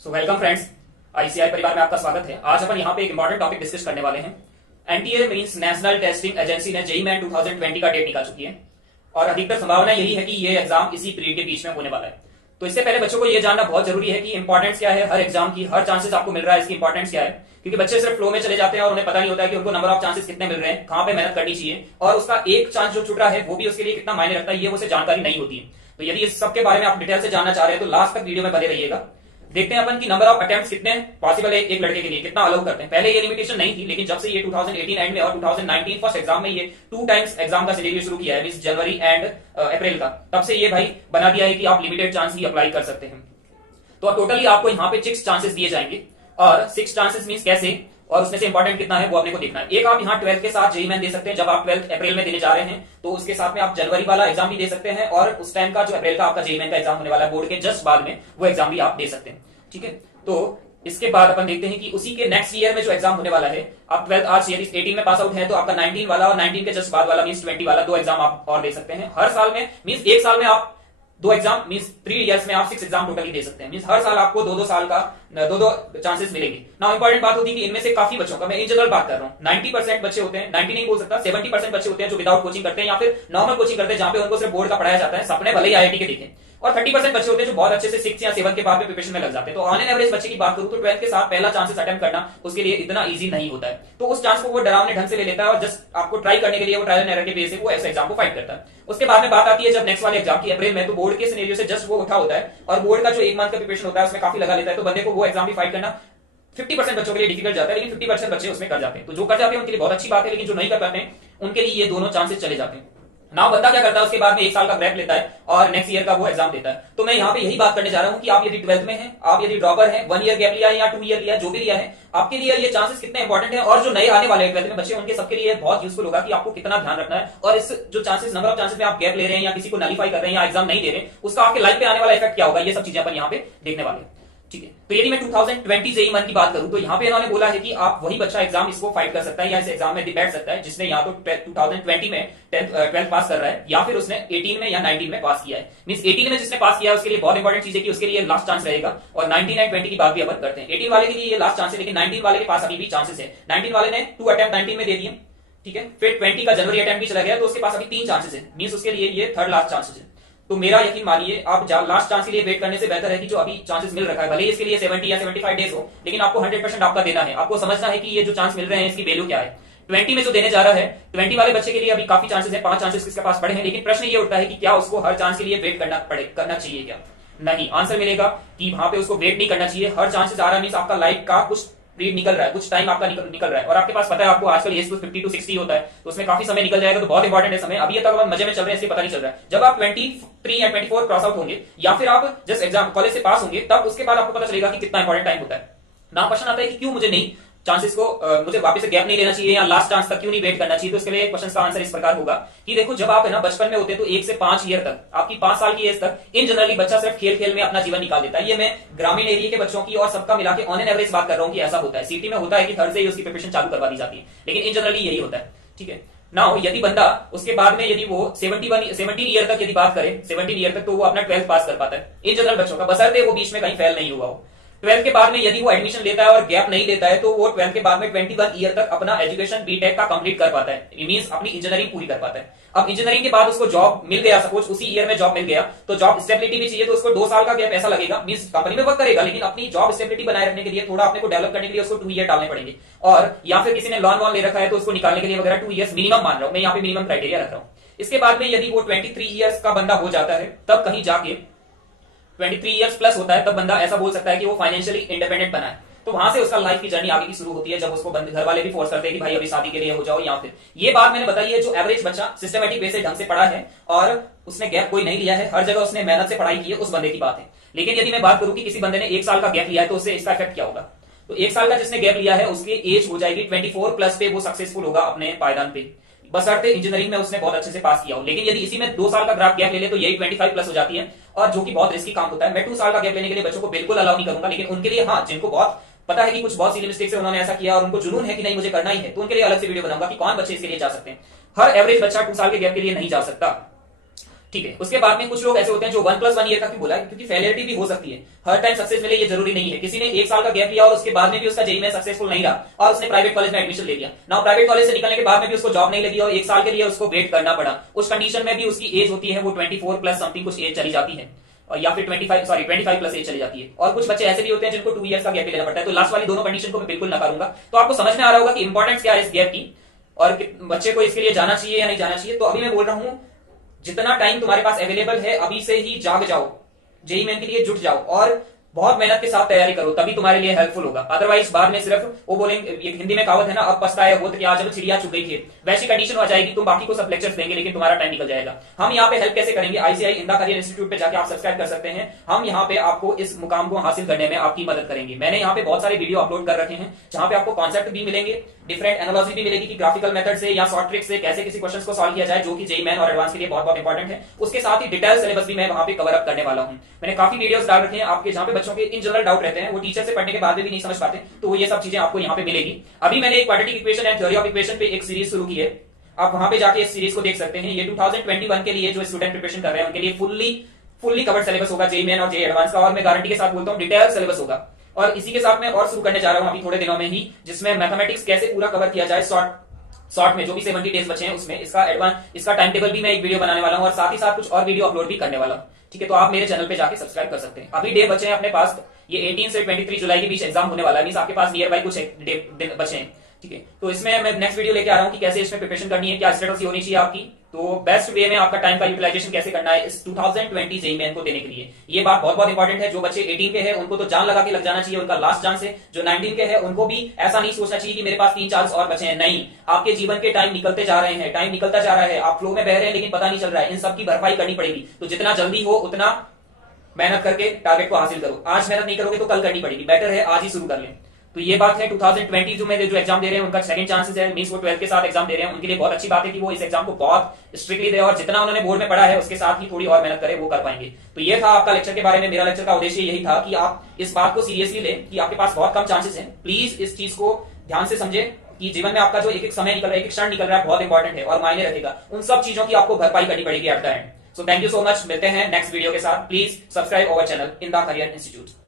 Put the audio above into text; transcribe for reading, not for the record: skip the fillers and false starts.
Welcome friends, ICI परिवार में आपका स्वागत है। आज अपन यहाँ पे एक इंपॉर्टेंट टॉपिक डिस्कस करने वाले हैं। NTA means national testing agency ने जेईई मेन 2020 का डेट निकाल चुकी है और अधिकतर संभावना यही है कि ये एग्जाम इसी पीरियड के बीच में होने वाला है। तो इससे पहले बच्चों को ये जानना बहुत जरूरी है कि इंपॉर्टेंस क्या है हर एग्जाम की, हर चांसेस आपको मिल रहा है, इसकी इंपॉर्टेंस क्या है। क्योंकि बच्चे सिर्फ फ्लो में चले जाते हैं और उन्हें पता नहीं होता है कि उनको नंबर ऑफ चांसेस कितने मिल रहे हैं, कहां पे मेहनत करनी चाहिए और उसका एक चांस जो छूट रहा है वो भी उसके लिए कितना मायने रखता है, ये उसे जानकारी नहीं होती है। तो यदि इस सब के बारे में आप डिटेल से जानना चाह रहे हैं तो लास्ट तक वीडियो में बने रहिएगा। देखते हैं अपन की नंबर ऑफ अटेम्प्ट्स कितने पॉसिबल है एक लड़के के लिए, कितना अलाउ करते हैं। पहले ये लिमिटेशन नहीं थी, लेकिन जब से ये 2018 एंड में और 2019 फर्स्ट एग्जाम में ये 2 टाइम्स एग्जाम का सिनेरियो शुरू किया है, मींस जनवरी एंड अप्रैल का, तब से ये भाई बना दिया है कि आप लिमिटेड चांस ही अप्लाई कर सकते हैं। तो टोटली आपको यहाँ पे 6 चांसेस दिए जाएंगे और 6 चांसेस मींस कैसे और उसमें से इंपॉर्टेंट कितना है वो अपने को देखना है। एक आप यहाँ 12th के साथ जेईई मेन दे सकते हैं, जब आप 12th अप्रैल में देने जा रहे हैं तो उसके साथ में आप जनवरी वाला एग्जाम भी दे सकते हैं और उस टाइम का जो अप्रैल का आपका जेईई मेन का एग्जाम होने वाला है बोर्ड के जस्ट बाद में, वो एग्जाम भी आप दे सकते हैं। ठीक है, तो इसके बाद अपन देखते हैं कि उसी के नेक्स्ट ईयर में जो एग्जाम होने वाला है, आप 12th आज यदि 18 में पास आउट है तो आपका 19 वाला और 19 के जस्ट बाद वाला मींस 20 वाला 2 एग्जाम आप और दे सकते हैं। हर साल में मींस एक साल में आप 2 एग्जाम मींस 3 इयर्स में आप 6 एग्जाम टोटली दे सकते हैं। मींस हर साल आपको 2-2 साल का 2-2 चांसेस मिलेंगे ना। इंपॉर्टेंट बात होती है कि इनमें से काफी बच्चों का, मैं इन जनरल बात कर रहा हूं, 90% बच्चे होते हैं, 90 नहीं बोल सकता, 70% बच्चे होते हैं जो विदाउट कोचिंग करते हैं या फिर नॉर्मल कोचिंग करते हैं जहां पे उनको सिर्फ बोर्ड का पढ़ाया जाता है, सपने भले ही आईआईटी के देखें। और 30% बच्चे होते हैं जो बहुत अच्छे से 6 या 7 के बाद में प्रिपरेशन में लग जाते हैं। तो ऑन एन एवरेज बच्चे की बात करूं तो 12th के साथ पहला चांसेस अटेम्प्ट करना उसके लिए इतना इजी नहीं होता है। तो उस चांस को वो डरावने ढंग से ले लेता है और जस्ट आपको ट्राई करने के लिए वो ट्रायल एंड एरर के बेस से वो ऐसे एग्जाम को फाइट करता है। उसके बाद में बात आती है जब नेक्स्ट वाले एग्जाम की अप्रैल में, तो बोर्ड के सिनेरियो से जस्ट वो उठा होता है और बोर्ड का जो 1 मंथ का प्रिपरेशन होता है उसमें काफी लगा लेता है। तो बंदे को वो एग्जाम भी फाइट करना 50% बच्चों के लिए डिफिकल्ट जाता है, लेकिन 50% बच्चे उसमें कर जाते हैं। तो जो कर जाते हैं उनके लिए बहुत अच्छी बात है, लेकिन जो नहीं कर पाते हैं उनके लिए ये दोनों चांसेस चले जाते हैं। नाउ बंदा क्या करता है, उसके बाद में 1 साल का गैप लेता है और नेक्स्ट ईयर का वो एग्जाम देता है। तो मैं यहाँ पे यही बात करने जा रहा हूँ कि आप यदि 12th में हैं, आप यदि ड्रॉपर हैं, 1 ईयर गैप लिया है या 2 ईयर लिया है, जो भी लिया है, आपके लिए ये चांसेस कितने इंपॉर्टेंट है और जो नए आने वाले 12th में बच्चे उनके सबके लिए बहुत यूजफुल होगा कि आपको कितना ध्यान रखना है और इस जो चांसेस नंबर ऑफ चांसेस में आप गैप ले रहे हैं या किसी को नलीफाई कर रहे हैं या एग्जाम नहीं दे रहे हैं, उसका आपके लाइफ पे आने वाला इफेक्ट क्या होगा, ये सब चीजें अपन यहाँ पे देखने वाले हैं। ठीक है, तो यदि मैं 2020 जेईई मेन की बात करूं तो यहाँ पे इन्होंने बोला है कि आप वही बच्चा एग्जाम इसको फाइट कर सकता है या इस एग्जाम में बैठ सकता है जिसने या तो 2020 में 12th पास कर रहा है या फिर उसने 18 में या 19 में पास किया है। मींस 18 में जिसने पास किया है उसके लिए बहुत इंपॉर्टेंट चीज है कि उसके लिए लास्ट चांस रहेगा और 19 एंड 20 की बात भी अपन करते हैं। 18 वाले के लिए ये लास्ट चांस है, लेकिन 19 वाले के पास अभी भी चांसेस है। 19 वाले ने 2 अटेम्प्ट 19 में दे दिए, ठीक है, फिर 20 का जनवरी अटेम्प्ट भी चला गया तो उसके पास अभी 3 चांसेस है। मींस उसके लिए ये थर्ड लास्ट चांसेस है। तो मेरा यकीन मानिए, आप लास्ट चांस के लिए वेट करने से बेहतर है कि जो अभी चांसेस मिल रखा है, भले ही इसके लिए 70 या 75 डेज हो, लेकिन आपको 100% आपका देना है। आपको समझना है कि ये जो चांस मिल रहे हैं इसकी वैल्यू क्या है। 20 में जो देने जा रहा है, 20 वाले बच्चे के लिए अभी काफी चांसेस है, 5 चांसेस किसके पास पड़े हैं, लेकिन प्रश्न ये उठता है कि क्या उसको हर चांस के लिए वेट करना चाहिए क्या? नहीं, आंसर मिलेगा कि वहां पे उसको वेट नहीं करना चाहिए। हर चांसेस आ रहा मींस आपका लाइफ का कुछ पीरियड निकल रहा है, कुछ टाइम आपका निकल रहा है और आपके पास पता है आपको आजकल एज 50 to 60 होता है, तो उसमें काफी समय निकल जाएगा। तो बहुत इंपॉर्टेंट है समय। अभी तक मजे में चल रहे हैं इसलिए पता नहीं चल रहा है। जब आप 23 या 24 क्रॉस आउट होंगे या फिर आप जस्ट एग्जाम कॉलेज से पास होंगे, तब उसके बाद आपको पता चलेगा कि कितना इंपॉर्टेंट टाइम होता है। नाम क्वेश्चन आता है कि क्यों मुझे नहीं चांसेस को मुझे वापस से गैप नहीं लेना चाहिए या लास्ट चांस तक क्यों नहीं वेट करना चाहिए। तो इसके लिए क्वेश्चन का आंसर इस प्रकार होगा कि देखो, जब आप है ना बचपन में होते हैं तो 1 से 5 ईयर तक, आपकी 5 साल की एज तक इन जनरली बच्चा सिर्फ खेल खेल में अपना जीवन निकाल देता है। ये मैं ग्रामीण एरिया के बच्चों की और सबका मिला के ऑन एन एवरेज बात कर रहा हूं कि ऐसा होता है। सिटी में होता है कि थर्ड से ही उसकी प्रिपरेशन चालू करवा दी जाती है, लेकिन इन जनरली यही होता है। ठीक है, नाउ यदि बंदा उसके बाद में यदि वो 17 ईयर तक यदि बात करें, 17 ईयर तक, तो वो अपना 12th पास कर पाता है इन जनरल बच्चों का, बशर्ते वो बीच में कहीं फेल नहीं हुआ हो। 12th के बाद में यदि वो एडमिशन लेता है और गैप नहीं लेता है तो वो 12th के बाद में 21 ईयर तक अपना एजुकेशन बीटेक का कंप्लीट कर पाता है, मींस अपनी इंजीनियरिंग पूरी कर पाता है। अब इंजीनियरिंग के बाद उसको जॉब मिल गया, सपोज उसी ईयर में जॉब मिल गया, तो जॉब स्टेबिलिटी भी चाहिए, तो उसको 2 साल का गैप ऐसा लगेगा, मींस कंपनी में वर्क करेगा लेकिन अपनी जॉब स्टेबिलिटी बनाए रखने के लिए थोड़ा अपने को डेवलप करने के लिए उसको 2 ईयर डालने पड़ेंगे। और या फिर किसी ने लोन वॉन ले रखा है तो उसको निकालने के लिए वगैरह 2 ईयर्स मिनिमम मान रहा हूं मैं, यहाँ पे मिनिमम क्राइटेरिया रख रहा हूं। इसके बाद में यदि वो 23 ईयर्स का बंदा हो जाता है, तब कहीं जाके 23 ईयर्स प्लस होता है, तब बंदा ऐसा बोल सकता है कि वो फाइनेंशियली इंडिपेंडेंट बना है। तो वहां से उसका लाइफ की जर्नी आगे की शुरू होती है, जब उसको घर वाले भी फोर्स करते हैं कि भाई अभी शादी के लिए हो जाओ। या फिर ये बात मैंने बताई है, जो एवरेज बच्चा सिस्टमेटिक वे से ढंग से पढ़ा है और उसने गैप कोई नहीं लिया है, हर जगह उसने मेहनत से पढ़ाई की है, उस बंदे की बात है। लेकिन यदि मैं बात करूं कि किसी बंदे ने 1 साल का गैप लिया है तो उससे इसका इफेक्ट क्या होगा, तो 1 साल का जिसने गैप लिया है उसकी एज हो जाएगी 24 प्लस पे, वो सक्सेसफुल होगा अपने पायदान पे, बशर्ते इंजीनियरिंग में उसने बहुत अच्छे से पास किया हो। लेकिन यदि इसी में 2 साल का गैप ले ले तो यही 25 प्लस हो जाती है, और जो कि बहुत रिस्की काम होता है। मैं 2 साल का गैप लेने के लिए बच्चों को बिल्कुल अलाउ नहीं करूंगा, लेकिन उनके लिए हाँ, जिनको बहुत पता है कि कुछ बहुत सीरियस मिस्टेक से उन्होंने ऐसा किया और उनको जुनून है कि नहीं मुझे करना ही है, तो उनके लिए अलग से वीडियो बनाऊंगा कि कौन बच्चे इसके लिए जा सकते हैं। हर एवरेज बच्चा 2 साल के गैप के लिए नहीं जा सकता। ठीक है। उसके बाद में कुछ लोग ऐसे होते हैं जो 1+1 ईयर का क्यों बोला, क्योंकि फेलियरिटी भी हो सकती है, हर टाइम सक्सेस मिले ये जरूरी नहीं है। किसी ने 1 साल का गैप लिया और उसके बाद में भी उसका जेईई में सक्सेसफुल नहीं रहा और उसने प्राइवेट कॉलेज में एडमिशन ले लिया ना, प्राइवेट कॉलेज से निकलने के बाद में भी उसको जॉब नहीं लगी और 1 साल के लिए उसको वेट करना पड़ा। उस कंडीशन में भी उसकी एज होती है वो 24+ समथिंग कुछ एज चली जाती है, या फिर 25+ एज चली जाती है। और कुछ बच्चे ऐसे भी होते हैं जिनको 2 ईयर्स का गैप लेना पड़ता है। तो लास्ट वाली दोनों कंडीशन को मैं बिल्कुल ना करूंगा। तो आपको समझ में आ रहा होगा कि इंपॉर्टेंस क्या है इस गैप की और बच्चे को इसके लिए जाना चाहिए या नहीं जाना चाहिए। तो अभी मैं बोल रहा हूं जितना टाइम तुम्हारे पास अवेलेबल है अभी से ही जाग जाओ, जेईई मेन के लिए जुट जाओ और बहुत मेहनत के साथ तैयारी करो, तभी तुम्हारे लिए हेल्पफुल होगा। अदरवाइज बाद में सिर्फ वो बोलेंगे, हिंदी में कहावत है ना, अब पछताए वो तो क्या जब चिड़िया चुग गई थी, वैसी कंडीशन हो जाएगी। तुम बाकी को सब लेक्चर्स देंगे लेकिन तुम्हारा टाइम निकल जाएगा। हम यहाँ पे हेल्प कैसे करेंगे, आईसीआई इंदा करियर इंस्टीट्यूट पे जाके आप सब्सक्राइब कर सकते हैं। हम यहाँ पे आपको इस मुकाम को हासिल करने में आपकी मदद करेंगे। मैंने यहाँ पे बहुत सारे वीडियो अपलोड कर रखे हैं जहां पे आपको कॉन्सेप्ट भी मिलेंगे, डिफरेंट एनालॉजी भी मिलेगी कि ग्राफिकल मेथड से या शॉर्ट ट्रिक से कैसे किसी क्वेश्चन को सॉल्व किया जाए, जो कि जेईई मेन और एडवांस के लिए बहुत बहुत इंपॉर्टेंट है। उसके साथ ही डिटेल सिलेबस भी मैं वहां पे कवर अप करने वाला हूं। मैंने काफी वीडियोस डाल रखे हैं आपके, जहां पे बच्चों के इन जनरल डाउट रहते हैं, वो टीचर से पढ़ने के बाद भी नहीं समझ पाते, तो ये सब चीजें आपको यहाँ पे मिलेगी। अभी मैंने एक quadratic equation and theory of equation पे एक सीरीज शुरू की है, आप वहां पे जाके इस सीरीज को देख सकते हैं। ये 2021 के लिए जो स्टूडेंट प्रिपरेशन कर रहे हैं उनके लिए फुल्ली कवर्ड सिलेबस होगा जेईई मेन और जेईई एडवांस का, और मैं गारंटी के साथ बोलता हूँ डिटेल सिलेबस होगा। और इसी के साथ मैं और शुरू करने जा रहा हूं अभी थोड़े दिनों में ही, जिसमें मैथमेटिक्स कैसे पूरा कवर किया जाए शॉर्ट में, जो भी 70 डेज बचे हैं उसमें इसका टाइम टेबल भी मैं एक वीडियो बनाने वाला हूं और साथ ही साथ कुछ और वीडियो अपलोड भी करने वाला हूं। ठीक है, तो आप मेरे चैनल पे जाके सब्सक्राइब कर सकते हैं। अभी डे बचे हैं अपने पास, ये 18 से 23 जुलाई के बीच एग्जाम होने वाला है, मींस आपके पास नियर बाय कुछ दिन बचे हैं। ठीक है, तो इसमें मैं नेक्स्ट वीडियो लेके आ रहा हूं कि कैसे इसमें प्रिपरेशन करनी है, क्या स्ट्रेटजी होनी चाहिए आपकी, तो बेस्ट वे में आपका टाइम का यूटिलाइजेशन कैसे करना है इस 2020 जेईई मेन को देने के लिए। ये बात बहुत बहुत इंपॉर्टेंट है। जो बच्चे 18 के हैं उनको तो जान लगा के लग जाना चाहिए, उनका लास्ट चांस है। जो 19 के हैं उनको भी ऐसा नहीं सोचना चाहिए कि मेरे पास 3 चांस और बचे हैं। नहीं, आपके जीवन के टाइम निकलते जा रहे हैं, टाइम निकलता जा रहा है, आप फ्लो में बह रहे हैं लेकिन पता नहीं चल रहा है। इन सब की भरपाई करनी पड़ेगी, तो जितना जल्दी हो उतना मेहनत करके टारगेट को हासिल करो। आज मेहनत नहीं करोगे तो कल करनी पड़ेगी, बेटर है आज ही शुरू कर लें। तो ये बात है 2020 जो एग्जाम दे रहे हैं उनका सेकंड चांसेस है, मींस वो 12th के साथ एग्जाम दे रहे हैं, उनके लिए बहुत अच्छी बात है कि वो इस एग्जाम को बहुत स्ट्रिक्टली दे और जितना उन्होंने बोर्ड में पढ़ा है उसके साथ ही थोड़ी और मेहनत करें, वो कर पाएंगे। तो ये था आपका लेक्चर के बारे में। मेरा लेक्चर का उद्देश्य यही था कि आप इस बात को सीरियसली लें कि आपके पास बहुत कम चांसेस हैं। प्लीज इस चीज को ध्यान से समझे कि जीवन में आपका जो एक एक समय निकल रहा है, एक एक क्षण निकल रहा है, बहुत इंपॉर्टेंट है और मायने रखेगा। उन सब चीजों की आपको भरपाई करनी पड़ेगी at the end. So thank you so much, मिलते हैं नेक्स्ट वीडियो के साथ। प्लीज सब्सक्राइब अवर चैनल इंदा करियर इंस्टीट्यूट।